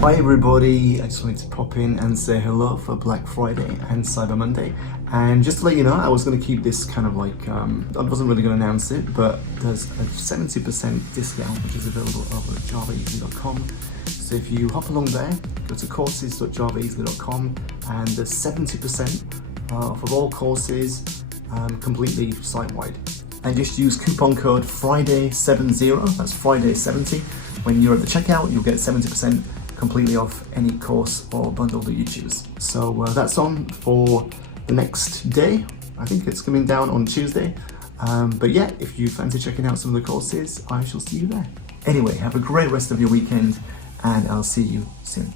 Hi everybody, I just wanted to pop in and say hello for Black Friday and Cyber Monday. And just to let you know, I was going to keep this kind of like, I wasn't really going to announce it, but there's a 70% discount which is available over at javaeasy.com. So if you hop along there, go to courses.javaeasy.com, and there's 70% off of all courses, completely site-wide. And just use coupon code FRIDAY70, that's Friday70. When you're at the checkout, you'll get 70% completely off any course or bundle that you choose. So that's on for the next day. I think it's coming down on Tuesday. But yeah, if you fancy checking out some of the courses, I shall see you there. Anyway, have a great rest of your weekend, and I'll see you soon.